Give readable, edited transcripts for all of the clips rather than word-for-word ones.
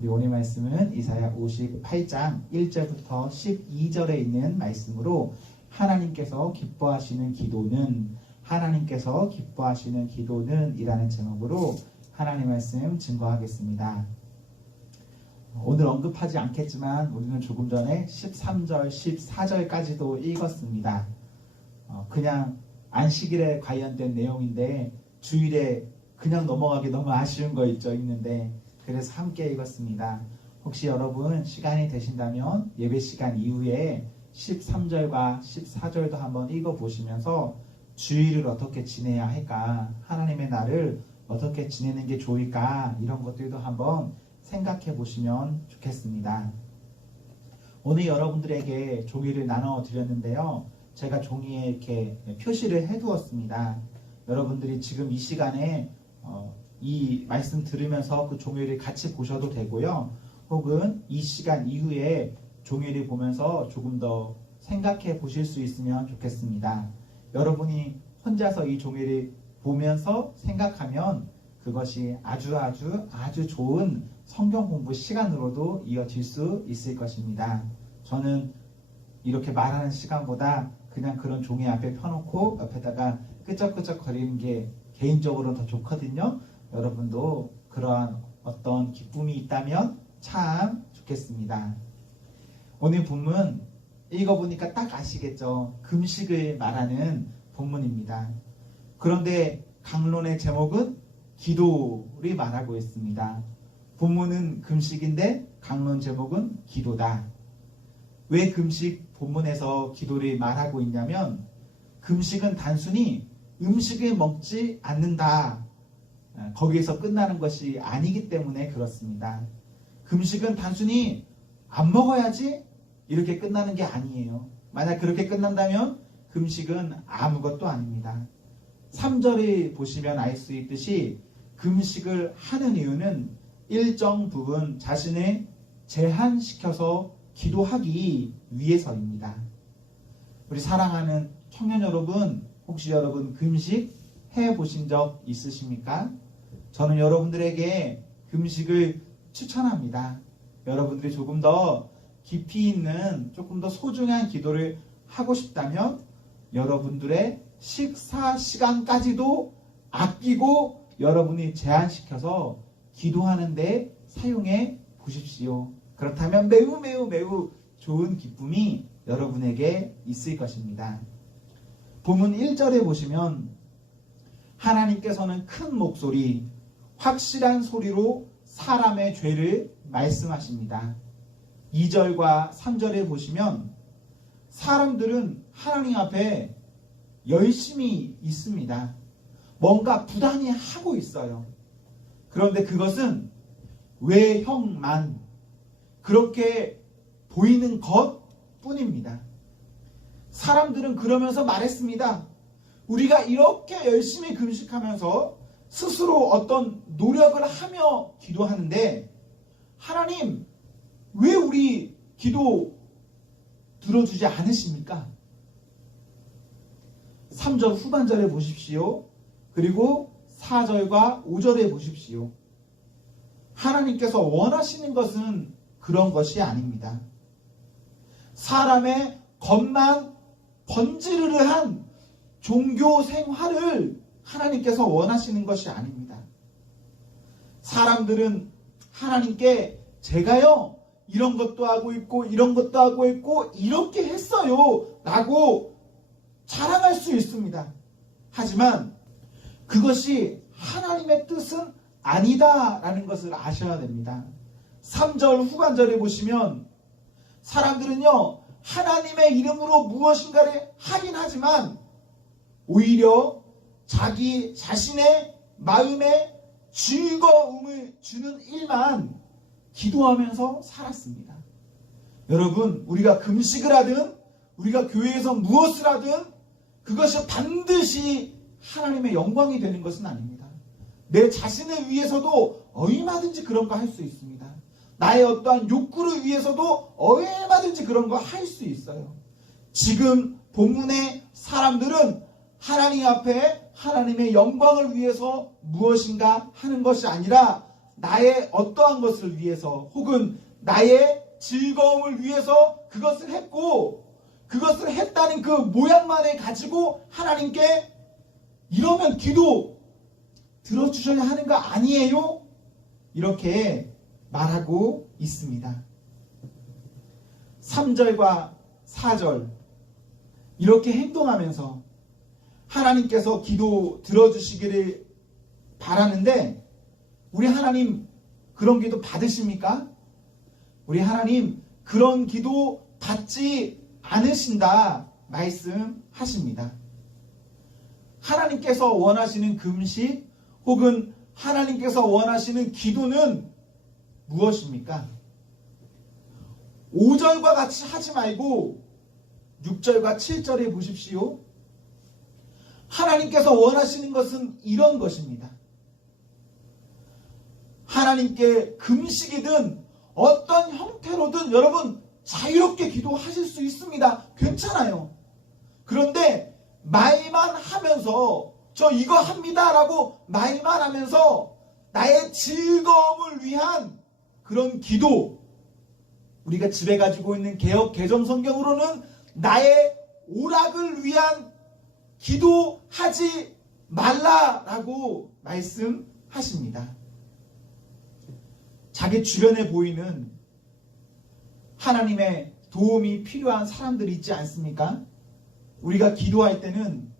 우리 오늘 말씀은 이사야 58장 1절부터 12절에 있는 말씀으로 하나님께서 기뻐하시는 기도는 이라는 제목으로 하나님 말씀 증거하겠습니다. 오늘 언급하지 않겠지만 우리는 조금 전에 13절, 14절까지도 읽었습니다. 그냥 안식일에 관련된 내용인데 주일에 그냥 넘어가기 너무 아쉬운 거 있는데 그래서 함께 읽었습니다. 혹시 여러분 시간이 되신다면 예배 시간 이후에 13절과 14절도 한번 읽어보시면서 주일을 어떻게 지내야 할까, 하나님의 날을 어떻게 지내는 게 좋을까, 이런 것들도 한번 생각해 보시면 좋겠습니다. 오늘 여러분들에게 종이를 나눠 드렸는데요. 제가 종이에 이렇게 표시를 해 두었습니다. 여러분들이 지금 이 시간에 이 말씀 들으면서 그 종이를 같이 보셔도 되고요. 혹은 이 시간 이후에 종이를 보면서 조금 더 생각해 보실 수 있으면 좋겠습니다. 여러분이 혼자서 이 종이를 보면서 생각하면 그것이 아주 좋은 성경 공부 시간으로도 이어질 수 있을 것입니다. 저는 이렇게 말하는 시간보다 그냥 그런 종이 앞에 펴놓고 옆에다가 끄적끄적 거리는 게 개인적으로는 더 좋거든요. 여러분도 그러한 어떤 기쁨이 있다면 참 좋겠습니다. 오늘 본문 읽어보니까 딱 아시겠죠? 금식을 말하는 본문입니다. 그런데 강론의 제목은 기도를 말하고 있습니다. 본문은 금식인데 강론 제목은 기도다. 왜 금식 본문에서 기도를 말하고 있냐면 금식은 단순히 음식을 먹지 않는다, 거기에서 끝나는 것이 아니기 때문에 그렇습니다. 금식은 단순히 안 먹어야지 이렇게 끝나는 게 아니에요. 만약 그렇게 끝난다면 금식은 아무것도 아닙니다. 3절을 보시면 알 수 있듯이 금식을 하는 이유는 일정 부분 자신을 제한시켜서 기도하기 위해서입니다. 우리 사랑하는 청년 여러분, 혹시 여러분 금식 해보신 적 있으십니까? 저는 여러분들에게 금식을 추천합니다. 여러분들이 조금 더 깊이 있는, 조금 더 소중한 기도를 하고 싶다면 여러분들의 식사 시간까지도 아끼고 여러분이 제한시켜서 기도하는 데 사용해 보십시오. 그렇다면 매우 좋은 기쁨이 여러분에게 있을 것입니다. 본문 1절에 보시면 하나님께서는 큰 목소리, 확실한 소리로 사람의 죄를 말씀하십니다. 2절과 3절에 보시면 사람들은 하나님 앞에 열심히 있습니다. 뭔가 부단히 하고 있어요. 그런데 그것은 외형만, 그렇게 보이는 것 뿐입니다. 사람들은 그러면서 말했습니다. 우리가 이렇게 열심히 금식하면서 스스로 어떤 노력을 하며 기도하는데 하나님, 왜 우리 기도 들어주지 않으십니까? 3절 후반절에 보십시오. 그리고 4절과 5절에 보십시오. 하나님께서 원하시는 것은 그런 것이 아닙니다. 사람의 겉만 번지르르한 종교 생활을 하나님께서 원하시는 것이 아닙니다. 사람들은 하나님께 제가요 이런 것도 하고 있고 이런 것도 하고 있고 이렇게 했어요 라고 자랑할 수 있습니다. 하지만 그것이 하나님의 뜻은 아니다라는 것을 아셔야 됩니다. 3절 후반절에 보시면 사람들은요 하나님의 이름으로 무엇인가를 하긴 하지만 오히려 자기 자신의 마음에 즐거움을 주는 일만 기도하면서 살았습니다. 여러분, 우리가 금식을 하든 우리가 교회에서 무엇을 하든 그것이 반드시 하나님의 영광이 되는 것은 아닙니다. 내 자신을 위해서도 얼마든지 그런 거 할 수 있습니다. 나의 어떠한 욕구를 위해서도 얼마든지 그런 거 할 수 있어요. 지금 본문의 사람들은 하나님 앞에 하나님의 영광을 위해서 무엇인가 하는 것이 아니라 나의 어떠한 것을 위해서 혹은 나의 즐거움을 위해서 그것을 했고 그것을 했다는 그 모양만을 가지고 하나님께 이러면 기도 들어주셔야 하는 거 아니에요? 이렇게 말하고 있습니다. 3절과 4절 이렇게 행동하면서 하나님께서 기도 들어주시기를 바라는데 우리 하나님 그런 기도 받으십니까? 우리 하나님 그런 기도 받지 않으신다 말씀하십니다. 하나님께서 원하시는 금식 혹은 하나님께서 원하시는 기도는 무엇입니까? 5절과 같이 하지 말고 6절과 7절에 보십시오. 하나님께서 원하시는 것은 이런 것입니다. 하나님께 금식이든 어떤 형태로든 여러분 자유롭게 기도하실 수 있습니다. 괜찮아요. 그런데 말만 하면서 저 이거 합니다 라고 말만 하면서 나의 즐거움을 위한 그런 기도, 우리가 집에 가지고 있는 개역 개정 성경으로는 나의 오락을 위한 기도하지 말라라고 말씀하십니다. 자기 주변에 보이는 하나님의 도움이 필요한 사람들이 있지 않습니까? 우리가 기도할 때는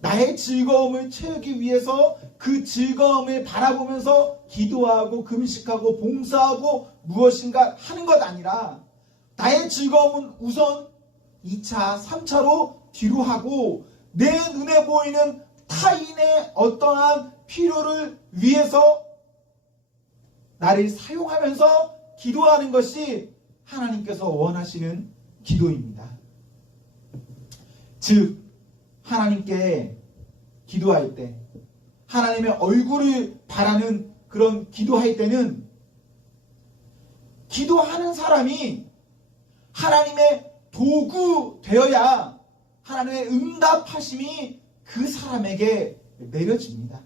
나의 즐거움을 채우기 위해서 그 즐거움을 바라보면서 기도하고 금식하고 봉사하고 무엇인가 하는 것 아니라 나의 즐거움은 우선 2차, 3차로 뒤로 하고 내 눈에 보이는 타인의 어떠한 필요를 위해서 나를 사용하면서 기도하는 것이 하나님께서 원하시는 기도입니다. 즉 하나님께 기도할 때 하나님의 얼굴을 바라는 그런 기도할 때는 기도하는 사람이 하나님의 도구 되어야 하나님의 응답하심이 그 사람에게 내려집니다.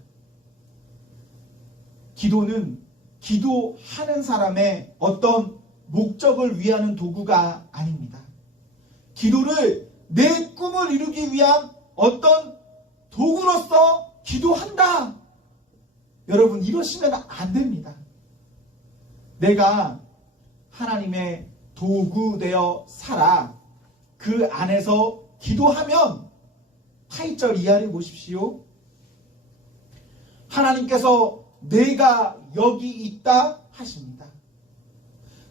기도는 기도하는 사람의 어떤 목적을 위하는 도구가 아닙니다. 기도를 내 꿈을 이루기 위한 어떤 도구로서 기도한다. 여러분 이러시면 안 됩니다. 내가 하나님의 도구 되어 살아 그 안에서 기도하면 8절 이하를 보십시오. 하나님께서 내가 여기 있다 하십니다.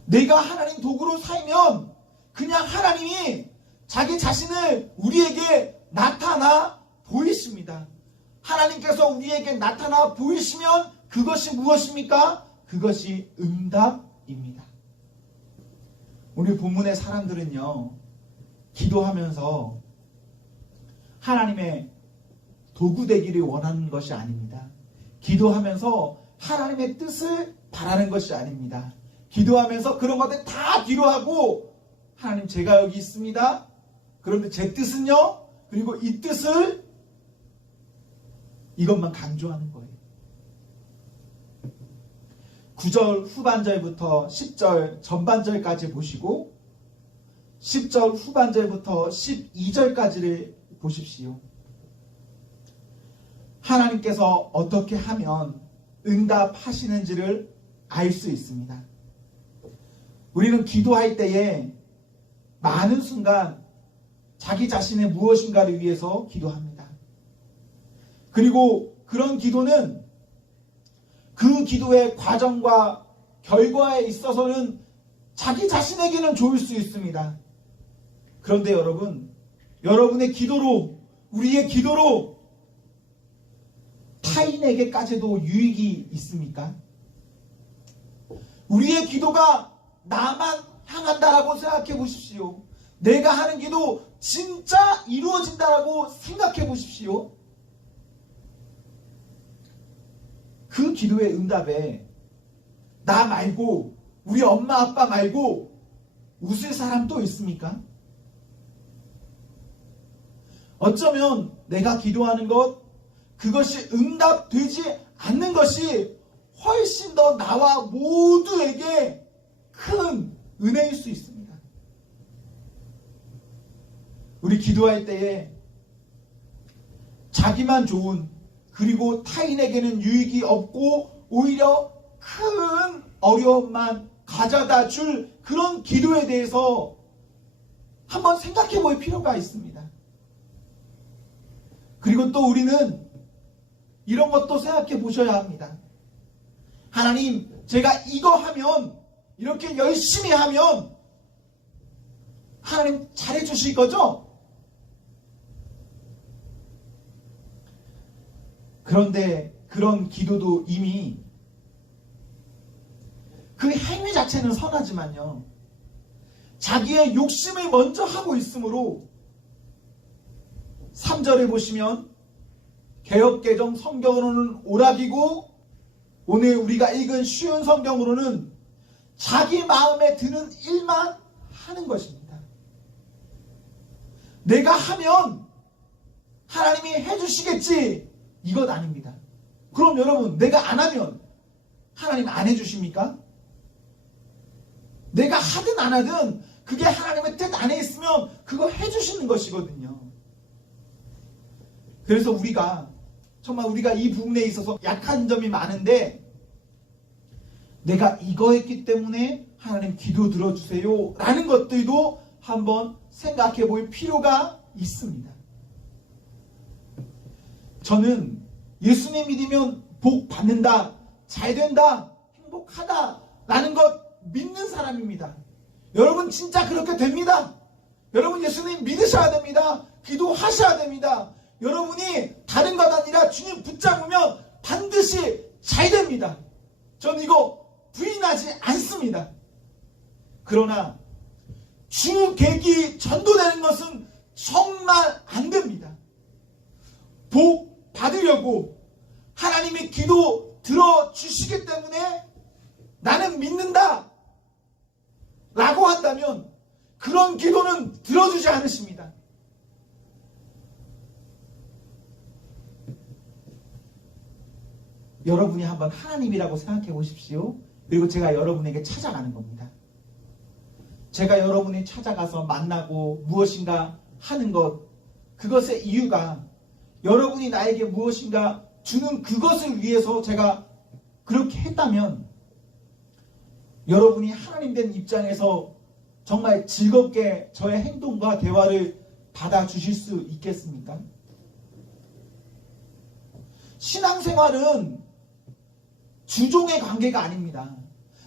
내가 하나님 도구로 살면 그냥 하나님이 자기 자신을 우리에게 나타나 보이십니다. 하나님께서 우리에게 나타나 보이시면 그것이 무엇입니까? 그것이 응답입니다. 오늘 본문의 사람들은요, 기도하면서 하나님의 도구 되기를 원하는 것이 아닙니다. 기도하면서 하나님의 뜻을 바라는 것이 아닙니다. 기도하면서 그런 것들 다 뒤로 하고 하나님 제가 여기 있습니다. 그런데 제 뜻은요? 그리고 이 뜻을 이것만 강조하는 거예요. 9절 후반절부터 10절 전반절까지 보시고 10절 후반절부터 12절까지를 보십시오. 하나님께서 어떻게 하면 응답하시는지를 알 수 있습니다. 우리는 기도할 때에 많은 순간 자기 자신의 무엇인가를 위해서 기도합니다. 그리고 그런 기도는 그 기도의 과정과 결과에 있어서는 자기 자신에게는 좋을 수 있습니다. 그런데 여러분, 여러분의 기도로, 우리의 기도로 타인에게까지도 유익이 있습니까? 우리의 기도가 나만 향한다라고 생각해 보십시오. 내가 하는 기도 진짜 이루어진다라고 생각해 보십시오. 그 기도의 응답에 나 말고 우리 엄마 아빠 말고 웃을 사람 또 있습니까? 어쩌면 내가 기도하는 것, 그것이 응답되지 않는 것이 훨씬 더 나와 모두에게 큰 은혜일 수 있습니다. 우리 기도할 때에 자기만 좋은, 그리고 타인에게는 유익이 없고 오히려 큰 어려움만 가져다 줄 그런 기도에 대해서 한번 생각해 볼 필요가 있습니다. 그리고 또 우리는 이런 것도 생각해 보셔야 합니다. 하나님, 제가 이거 하면, 이렇게 열심히 하면 하나님 잘해 주실 거죠? 그런데 그런 기도도 이미 그 행위 자체는 선하지만요, 자기의 욕심을 먼저 하고 있으므로 3절에 보시면 개역개정 성경으로는 오락이고, 오늘 우리가 읽은 쉬운 성경으로는 자기 마음에 드는 일만 하는 것입니다. 내가 하면 하나님이 해주시겠지, 이것 아닙니다. 그럼 여러분, 내가 안 하면 하나님 안 해주십니까? 내가 하든 안 하든 그게 하나님의 뜻 안에 있으면 그거 해주시는 것이거든요. 그래서 정말 우리가 이 부분에 있어서 약한 점이 많은데, 내가 이거 했기 때문에 하나님 기도 들어주세요 라는 것들도 한번 생각해 볼 필요가 있습니다. 저는 예수님 믿으면 복 받는다, 잘 된다, 행복하다 라는 것 믿는 사람입니다. 여러분 진짜 그렇게 됩니다. 여러분 예수님 믿으셔야 됩니다. 기도하셔야 됩니다. 여러분이 다른 것 아니라 주님 붙잡으면 반드시 잘 됩니다. 저는 이거 부인하지 않습니다. 그러나 주객이 전도되는 것은 정말 안 됩니다. 복 받으려고 하나님이 기도 들어주시기 때문에 나는 믿는다 라고 한다면 그런 기도는 들어주지 않으십니다. 여러분이 한번 하나님이라고 생각해 보십시오. 그리고 제가 여러분에게 찾아가는 겁니다. 제가 여러분이 찾아가서 만나고 무엇인가 하는 것, 그것의 이유가 여러분이 나에게 무엇인가 주는 그것을 위해서 제가 그렇게 했다면, 여러분이 하나님 된 입장에서 정말 즐겁게 저의 행동과 대화를 받아주실 수 있겠습니까? 신앙생활은 주종의 관계가 아닙니다.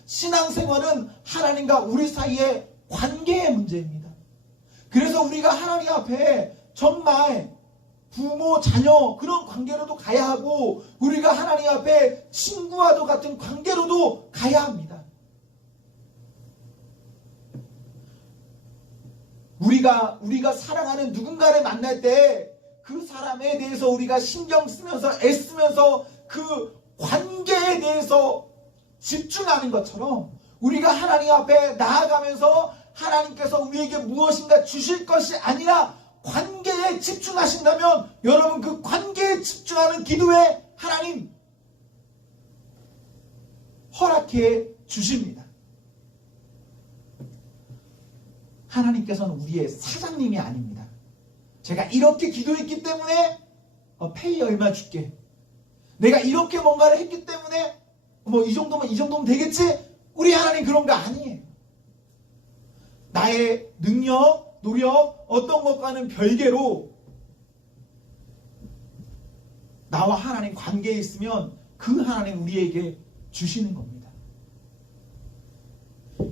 신앙생활은 하나님과 우리 사이의 관계의 문제입니다. 그래서 우리가 하나님 앞에 정말 부모, 자녀 그런 관계로도 가야 하고, 우리가 하나님 앞에 친구와도 같은 관계로도 가야 합니다. 우리가 사랑하는 누군가를 만날 때 그 사람에 대해서 우리가 신경 쓰면서 애쓰면서 그 관계에 대해서 집중하는 것처럼, 우리가 하나님 앞에 나아가면서 하나님께서 우리에게 무엇인가 주실 것이 아니라 관계에 집중하신다면, 여러분 그 관계에 집중하는 기도에 하나님 허락해 주십니다. 하나님께서는 우리의 사장님이 아닙니다. 제가 이렇게 기도했기 때문에 페이 얼마 줄게, 내가 이렇게 뭔가를 했기 때문에 이 정도면 되겠지. 우리 하나님 그런 거 아니에요. 나의 능력, 노력, 어떤 것과는 별개로 나와 하나님 관계에 있으면 그 하나님 우리에게 주시는 겁니다.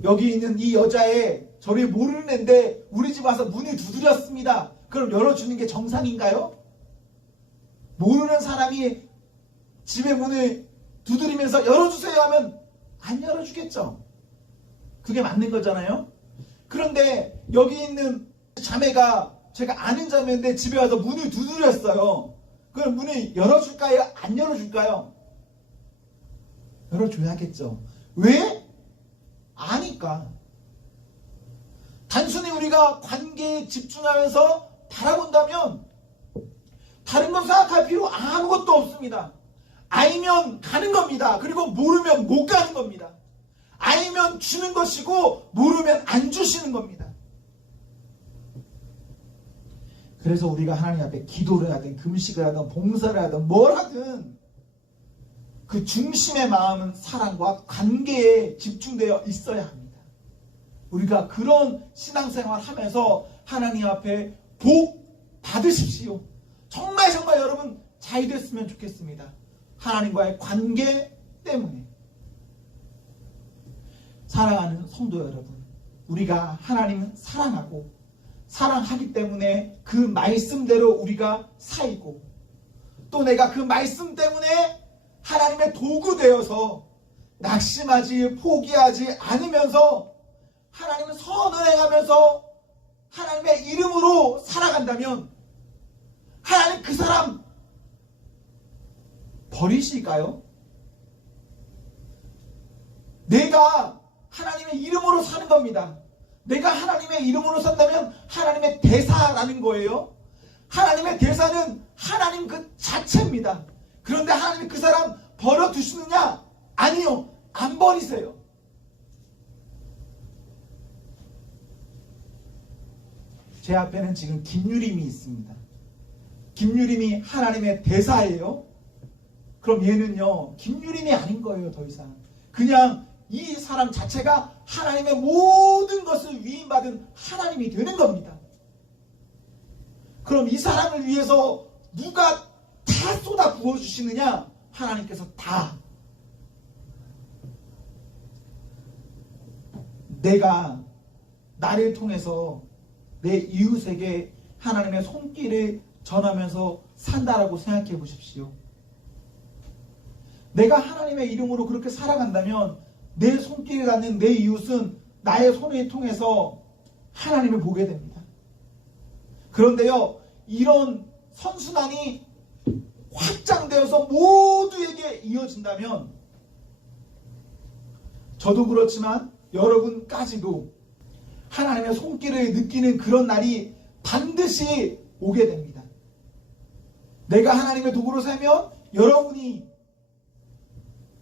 여기 있는 이 여자애, 저를 모르는 애인데 우리 집 와서 문을 두드렸습니다. 그럼 열어주는 게 정상인가요? 모르는 사람이 집의 문을 두드리면서 열어주세요 하면 안 열어주겠죠. 그게 맞는 거잖아요. 그런데 여기 있는 자매가, 제가 아는 자매인데 집에 와서 문을 두드렸어요. 그럼 문을 열어줄까요? 안 열어줄까요? 열어줘야겠죠. 왜? 아니까. 단순히 우리가 관계에 집중하면서 바라본다면 다른 건 생각할 필요 아무것도 없습니다. 알면 가는 겁니다. 그리고 모르면 못 가는 겁니다. 알면 주는 것이고 모르면 안 주시는 겁니다. 그래서 우리가 하나님 앞에 기도를 하든 금식을 하든 봉사를 하든 뭘 하든 그 중심의 마음은 사랑과 관계에 집중되어 있어야 합니다. 우리가 그런 신앙생활 하면서 하나님 앞에 복 받으십시오. 정말 여러분 잘 됐으면 좋겠습니다. 하나님과의 관계 때문에. 사랑하는 성도 여러분, 우리가 하나님은 사랑하기 때문에 그 말씀대로 우리가 살고, 또 내가 그 말씀 때문에 하나님의 도구 되어서 낙심하지 포기하지 않으면서 하나님을 선을 행하면서 하나님의 이름으로 살아간다면 하나님 그 사람 버리실까요? 내가 하나님의 이름으로 사는 겁니다. 내가 하나님의 이름으로 산다면 하나님의 대사라는 거예요. 하나님의 대사는 하나님 그 자체입니다. 그런데 하나님이 그 사람 버려두시느냐? 아니요. 안 버리세요. 제 앞에는 지금 김유림이 있습니다. 김유림이 하나님의 대사예요. 그럼 얘는요, 김유림이 아닌 거예요. 더 이상 그냥 이 사람 자체가 하나님의 모든 것을 위임받은 하나님이 되는 겁니다. 그럼 이 사람을 위해서 누가 다 쏟아 부어주시느냐? 하나님께서 다. 내가 나를 통해서 내 이웃에게 하나님의 손길을 전하면서 산다라고 생각해 보십시오. 내가 하나님의 이름으로 그렇게 살아간다면 내 손길을 닿는 내 이웃은 나의 손을 통해서 하나님을 보게 됩니다. 그런데요, 이런 선순환이 확장되어서 모두에게 이어진다면, 저도 그렇지만 여러분까지도 하나님의 손길을 느끼는 그런 날이 반드시 오게 됩니다. 내가 하나님의 도구로 살면 여러분이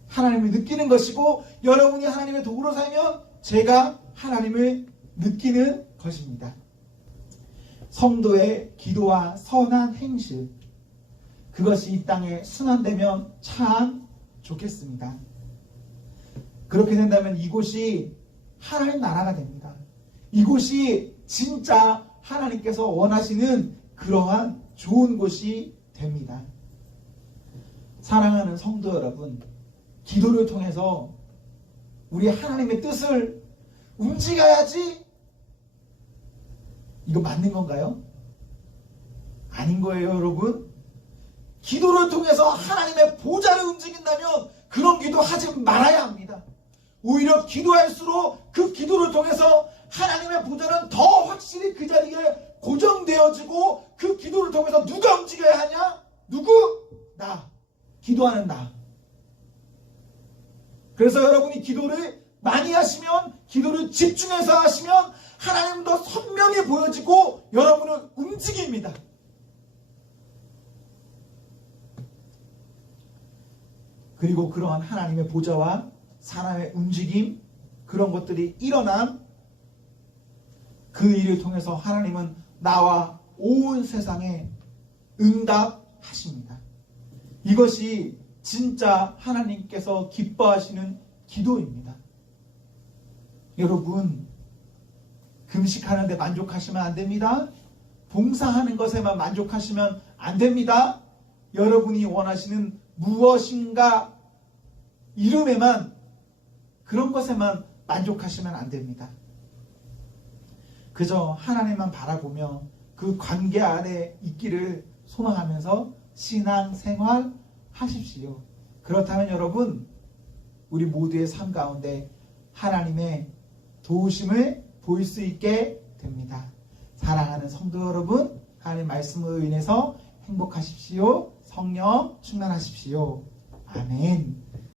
하나님을 느끼는 것이고, 여러분이 하나님의 도구로 살면 제가 하나님을 느끼는 것입니다. 성도의 기도와 선한 행실, 그것이 이 땅에 순환되면 참 좋겠습니다. 그렇게 된다면 이곳이 하나님 나라가 됩니다. 이곳이 진짜 하나님께서 원하시는 그러한 좋은 곳이 됩니다. 사랑하는 성도 여러분, 기도를 통해서 우리 하나님의 뜻을 움직여야지, 이거 맞는 건가요? 아닌 거예요, 여러분. 기도를 통해서 하나님의 보좌를 움직인다면 그런 기도 하지 말아야 합니다. 오히려 기도할수록 그 기도를 통해서 하나님의 보좌는 더 확실히 그 자리에 고정되어지고, 그 기도를 통해서 누가 움직여야 하냐? 누구? 나. 기도하는 나. 그래서 여러분이 기도를 많이 하시면, 기도를 집중해서 하시면 하나님은 더 선명히 보여지고 여러분은 움직입니다. 그리고 그러한 하나님의 보좌와 사람의 움직임, 그런 것들이 일어난 그 일을 통해서 하나님은 나와 온 세상에 응답하십니다. 이것이 진짜 하나님께서 기뻐하시는 기도입니다. 여러분, 금식하는데 만족하시면 안 됩니다. 봉사하는 것에만 만족하시면 안 됩니다. 여러분이 원하시는 무엇인가 이름에만, 그런 것에만 만족하시면 안 됩니다. 그저 하나님만 바라보며 그 관계 안에 있기를 소망하면서 신앙생활 하십시오. 그렇다면 여러분, 우리 모두의 삶 가운데 하나님의 도우심을 볼 수 있게 됩니다. 사랑하는 성도 여러분, 하나님 말씀으로 인해서 행복하십시오. 성령 충만하십시오. 아멘.